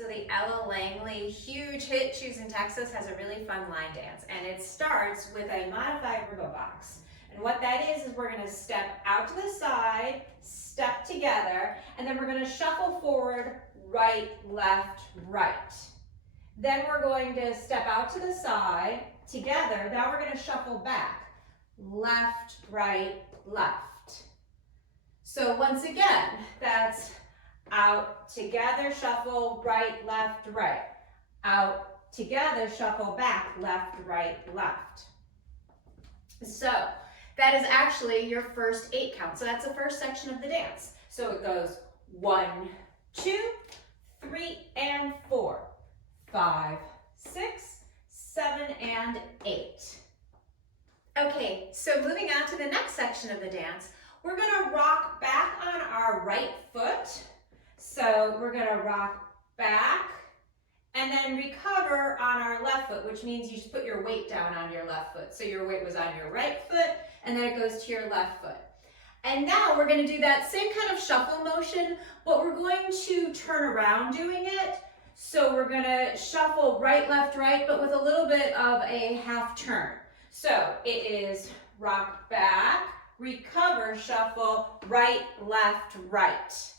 So the Ella Langley huge hit Choosin Texas has a really fun line dance, and it starts with a modified rumba box. And what that is we're going to step out to the side, step together, and then we're going to shuffle forward, right, left, right. Then we're going to step out to the side together. Now we're going to shuffle back, left, right, left. So once again, that's out, together, shuffle, right, left, right. Out, together, shuffle, back, left, right, left. So that is actually your first 8 count. So that's the first section of the dance. So it goes 1, 2, 3, and 4, 5, 6, 7, and 8. Okay, so moving on to the next section of the dance, we're gonna rock back on our right foot. So we're gonna rock back and then recover on our left foot, which means you just put your weight down on your left foot. So your weight was on your right foot and then it goes to your left foot. And now we're gonna do that same kind of shuffle motion, but we're going to turn around doing it. So we're gonna shuffle right, left, right, but with a little bit of a half turn. So it is rock back, recover, shuffle, right, left, right.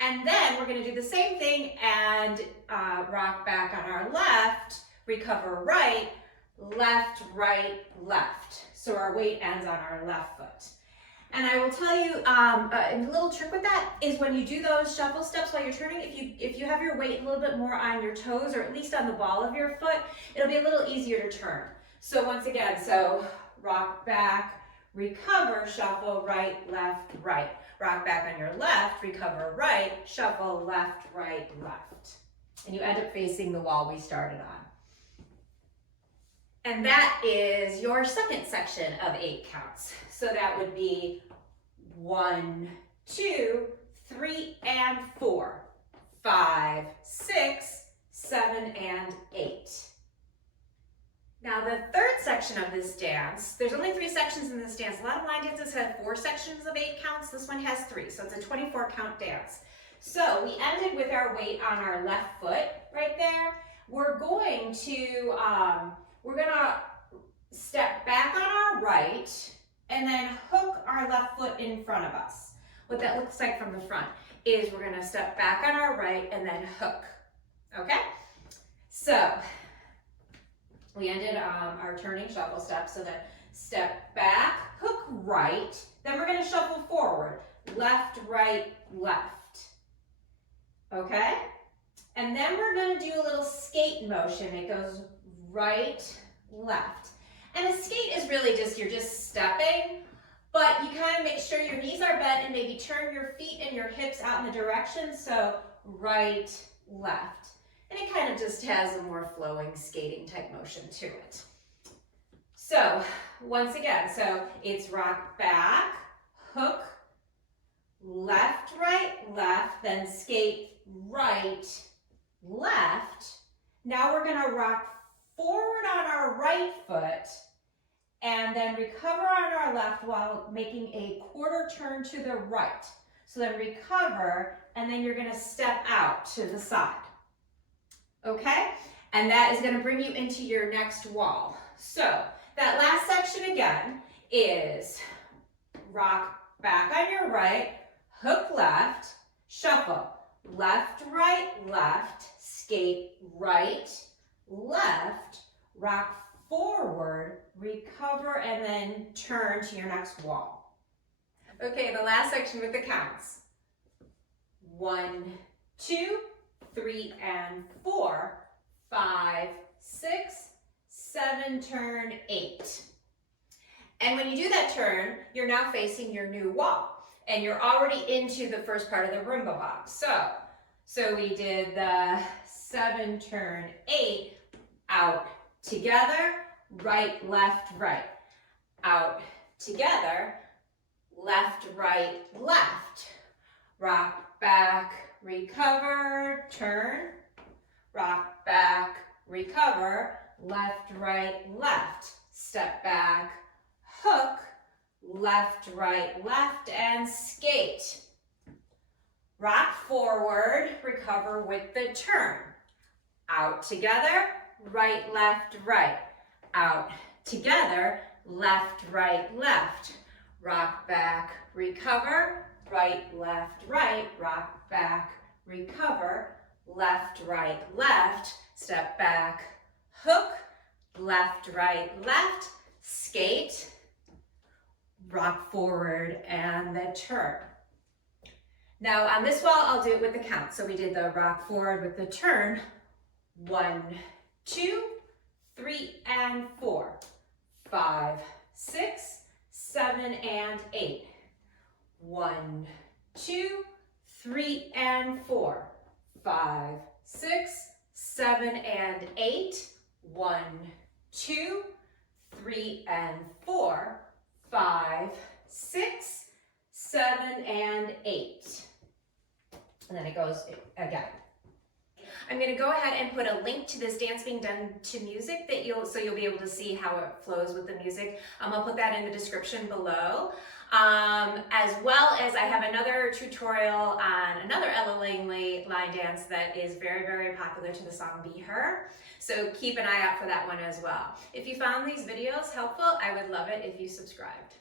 And then we're going to do the same thing and rock back on our left, recover right, left, right, left. So our weight ends on our left foot. And I will tell you, a little trick with that is when you do those shuffle steps while you're turning, if you have your weight a little bit more on your toes or at least on the ball of your foot, it'll be a little easier to turn. So once again, so rock back, recover, shuffle, right, left, right. Rock back on your left, recover right, shuffle left, right, left. And you end up facing the wall we started on. And that is your second section of 8 counts. So that would be 1, 2, 3, and 4, 5, 6, 7, and 8. Now the third section of this dance, there's only 3 sections in this dance. A lot of line dances have 4 sections of 8 counts. This one has 3, so it's a 24 count dance. So we ended with our weight on our left foot right there. We're going to step back on our right and then hook our left foot in front of us. What that looks like from the front is we're gonna step back on our right and then hook, okay? So we ended our turning shuffle step, so then step back, hook right, then we're gonna shuffle forward, left, right, left, okay? And then we're gonna do a little skate motion. It goes right, left. And a skate is really just, you're just stepping, but you kind of make sure your knees are bent and maybe turn your feet and your hips out in the direction, so right, left. And it kind of just has a more flowing skating type motion to it. So once again, so it's rock back, hook, left, right, left, then skate right, left. Now we're gonna rock forward on our right foot and then recover on our left while making a quarter turn to the right. So then recover, and then you're gonna step out to the side. Okay, and that is going to bring you into your next wall. So that last section again is rock back on your right, hook left, shuffle, left, right, left, skate right, left, rock forward, recover, and then turn to your next wall. Okay, the last section with the counts. 1, 2, 3, and 4, 5, 6, 7, turn 8. And when you do that turn, you're now facing your new wall. And you're already into the first part of the rumba box. So we did the 7, turn 8, out, together, right, left, right. Out, together, left, right, left. Rock back, recover, turn, rock back, recover, left, right, left, step back, hook, left, right, left, and skate. rock forward, recover with the turn. Out together, right, left, right. Out together, left, right, left. Rock back, recover, right, left, right. Rock back, recover, left, right, left. Step back, hook, left, right, left. Skate, rock forward, and the turn. Now on this wall, I'll do it with the count. So we did the rock forward with the turn. 1, 2, 3, and 4. 5, 6, 7, and 8. 1, 2, 3, and 4. 5, 6, 7, and 8. 1, 2, 3, and 4. 5, 6, 7, and 8. And then it goes again. I'm going to go ahead and put a link to this dance being done to music that you'll be able to see how it flows with the music. I'll put that in the description below. As well as I have another tutorial on another Ella Langley line dance that is very, very popular to the song Be Her. So keep an eye out for that one as well. If you found these videos helpful, I would love it if you subscribed.